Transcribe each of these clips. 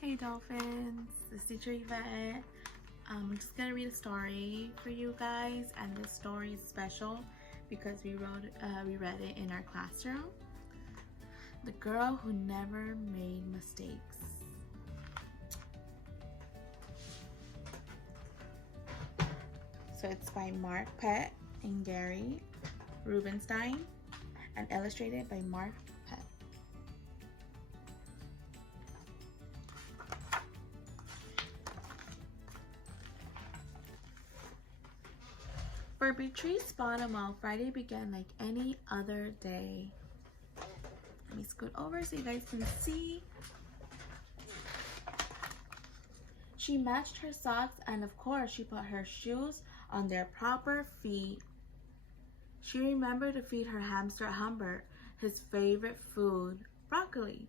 Hey dolphins, this is Teacher Yvette. I'm just gonna read a story for you guys, and this story is special because we read it in our classroom. The Girl Who Never Made Mistakes. So it's by Pett and Gary Rubinstein and illustrated by Pett. For Beatrice Bottomall, Friday began like any other day. Let me scoot over so you guys can see. She matched her socks and of course she put her shoes on their proper feet. She remembered to feed her hamster Humbert his favorite food, broccoli.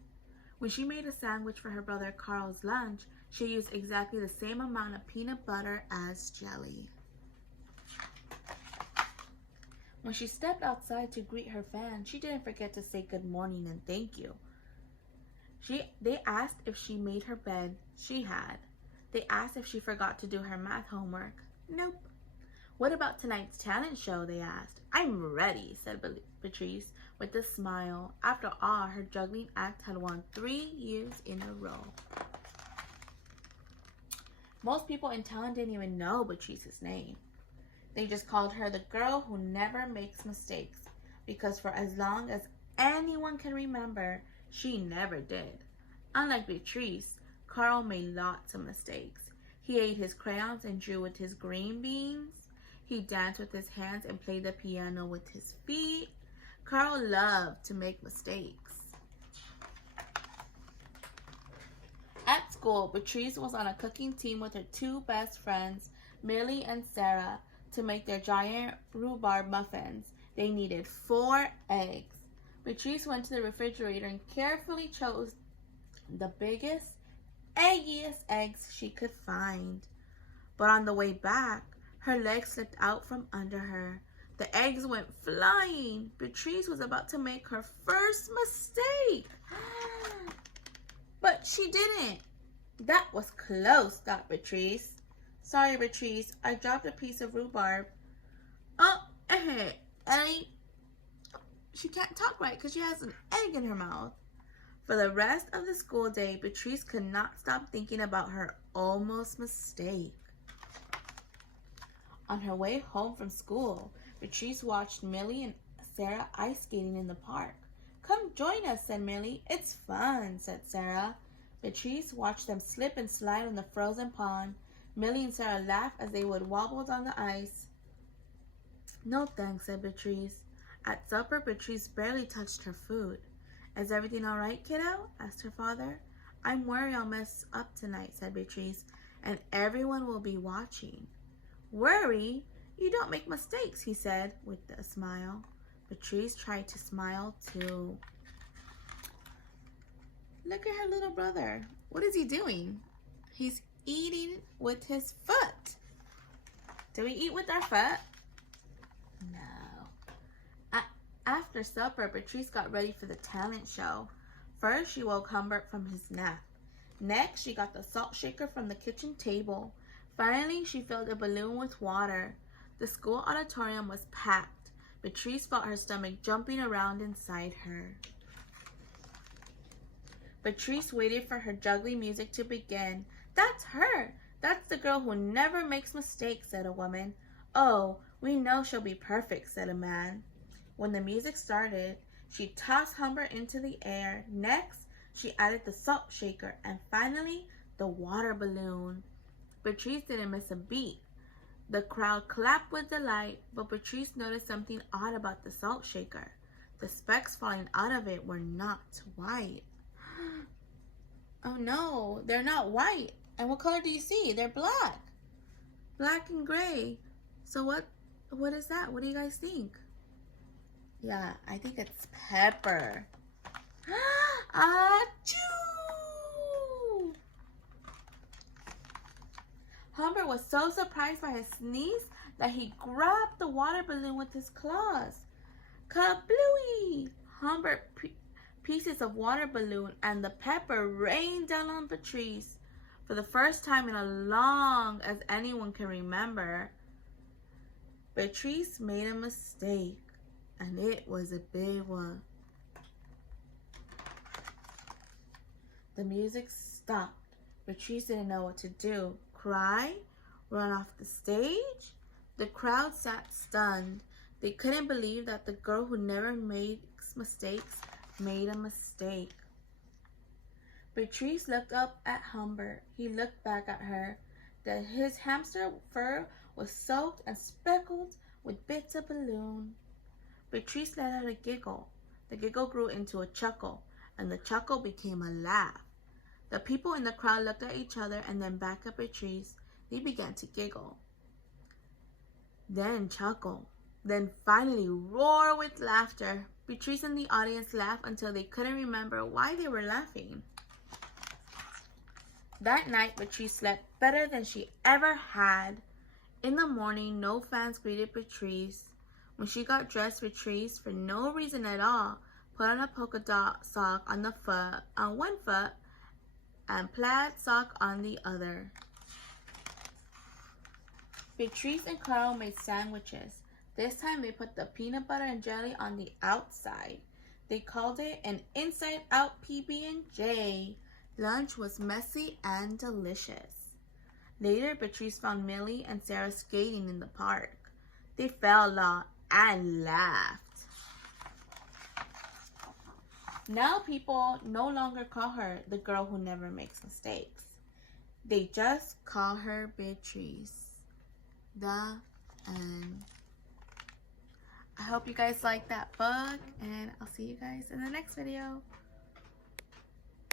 When she made a sandwich for her brother Carl's lunch, she used exactly the same amount of peanut butter as jelly. When she stepped outside to greet her fans, she didn't forget to say good morning and thank you. They asked if she made her bed. She had. They asked if she forgot to do her math homework. Nope. What about tonight's talent show, they asked. I'm ready, said Beatrice with a smile. After all, her juggling act had won 3 years in a row. Most people in town didn't even know Beatrice's name. They just called her the girl who never makes mistakes, because for as long as anyone can remember, she never did. Unlike Beatrice, Carl made lots of mistakes. He ate his crayons and drew with his green beans. He danced with his hands and played the piano with his feet. Carl loved to make mistakes. At school, Beatrice was on a cooking team with her 2 best friends, Millie and Sarah, to make their giant rhubarb muffins. They needed 4 eggs. Beatrice went to the refrigerator and carefully chose the biggest, eggiest eggs she could find. But on the way back, her legs slipped out from under her. The eggs went flying. Beatrice was about to make her first mistake. But she didn't. That was close, thought Beatrice. Sorry, Beatrice, I dropped a piece of rhubarb. Oh, Ellie. She can't talk right because she has an egg in her mouth. For the rest of the school day, Beatrice could not stop thinking about her almost mistake. On her way home from school, Beatrice watched Millie and Sarah ice skating in the park. Come join us, said Millie. It's fun, said Sarah. Beatrice watched them slip and slide on the frozen pond. Millie and Sarah laughed as they would wobble on the ice. No thanks, said Beatrice. At supper, Beatrice barely touched her food. Is everything all right, kiddo? Asked her father. I'm worried I'll mess up tonight, said Beatrice, and everyone will be watching. Worry? You don't make mistakes, he said with a smile. Beatrice tried to smile too. Look at her little brother. What is he doing? He's eating with his foot. Do we eat with our foot? No. After supper, Beatrice got ready for the talent show. First, she woke Humbert from his nap. Next, she got the salt shaker from the kitchen table. Finally, she filled a balloon with water. The school auditorium was packed. Beatrice felt her stomach jumping around inside her. Beatrice waited for her juggling music to begin. That's her. That's the girl who never makes mistakes, said a woman. Oh, we know she'll be perfect, said a man. When the music started, she tossed Humbert into the air. Next, she added the salt shaker, and finally, the water balloon. Beatrice didn't miss a beat. The crowd clapped with delight, but Beatrice noticed something odd about the salt shaker. The specks falling out of it were not white. Oh no, they're not white. And what color do you see? They're black. Black and gray. So what is that? What do you guys think? Yeah, I think it's pepper. Achoo! Humbert was so surprised by his sneeze that he grabbed the water balloon with his claws. Kablooey! Humbert pieces of water balloon, and the pepper rained down on Patrice. For the first time in as long as anyone can remember, Patrice made a mistake, and it was a big one. The music stopped. Patrice didn't know what to do. Cry? Run off the stage? The crowd sat stunned. They couldn't believe that the girl who never makes mistakes made a mistake. Patrice looked up at Humbert. He looked back at her. His hamster fur was soaked and speckled with bits of balloon. Patrice let out a giggle. The giggle grew into a chuckle, and the chuckle became a laugh. The people in the crowd looked at each other and then back at Patrice. They began to giggle, then chuckle, then finally roar with laughter. Patrice and the audience laughed until they couldn't remember why they were laughing. That night, Patrice slept better than she ever had. In the morning, no fans greeted Patrice. When she got dressed, Patrice, for no reason at all, put on a polka dot sock on one foot and plaid sock on the other. Patrice and Carl made sandwiches. This time they put the peanut butter and jelly on the outside. They called it an inside-out PB&J. Lunch was messy and delicious. Later, Patrice found Millie and Sarah skating in the park. They fell a lot and laughed. Now people no longer call her the girl who never makes mistakes. They just call her Patrice. The end. I hope you guys like that book, and I'll see you guys in the next video.